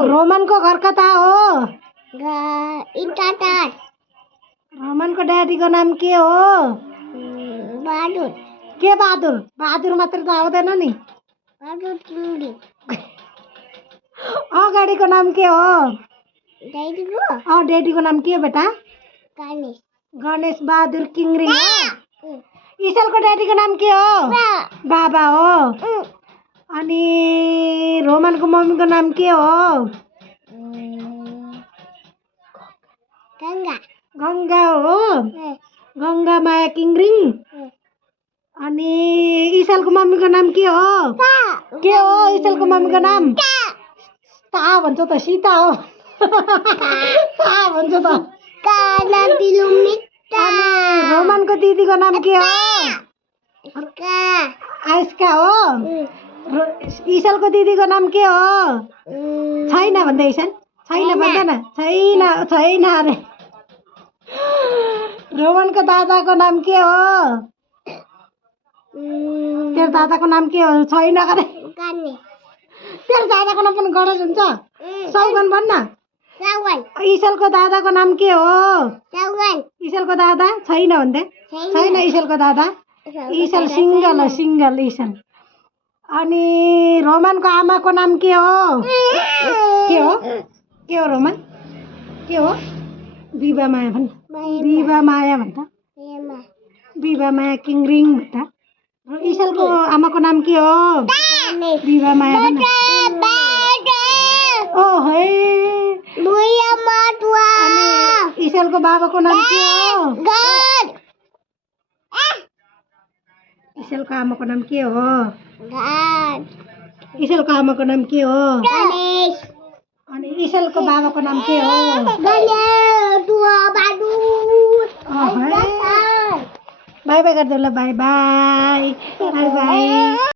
Roman को घर कता हो? इटाटार। रोमन को डैडी को नाम के हो? बहादुर। के बहादुर? बहादुर मात्र त आउँदैन नि। बहादुर किंगडी। गाडी को नाम के हो? डैडी को? डैडी को नाम के हो बेटा? गणेश। गणेश बहादुर किंगरी हो। ईशल को डैडी को नाम के हो? बाबा हो। अनि रोमन को मम्मी को नाम के हो? गंगा। गंगा हो। गंगा माया किंगरिङ। अनि ईशल को मम्मी को नाम के हो? के हो ईशल को मम्मी को नाम? ता भन्छ त सीता हो। ता भन्छ त। काला बिलुमिता। अनि रोमन को दिदी को नाम के हो? आइस्का हो। ईशल को दिदी को नाम के हो? छैन भन्दै ईशल। छैन भन्दैन। छैन अरे। रोमन को दादा को नाम के हो? तेरो दादा को नाम के हो? छैन अरे। तेरो दादा को नाम पनि गणेश हुन्छ? सौगन भन्न। ईशल को दादा को नाम के हो? ईशल को दादा छैन भन्दै। छैन ईशल को दादा। ईशल सिंगल हो, सिंगल ईशल। अनि रोमन को आमा को नाम के हो? के हो? के हो रोमन? के हो? बिबा माया भन्। बिबा माया भन्छ। बिबा माया किंगरिङ भन्छ। ईशल को आमा को नाम के हो? बिबा माया भन्। ओहे अनि ईशल को बाबा को नाम के हो? ईशल को आमा को नाम के हो? ईशल को आमा को नाम के हो? अनि ईशल को बाबा को नाम के हो? बाय बाय गरिदेऊ ल। Bye bye. Bye bye.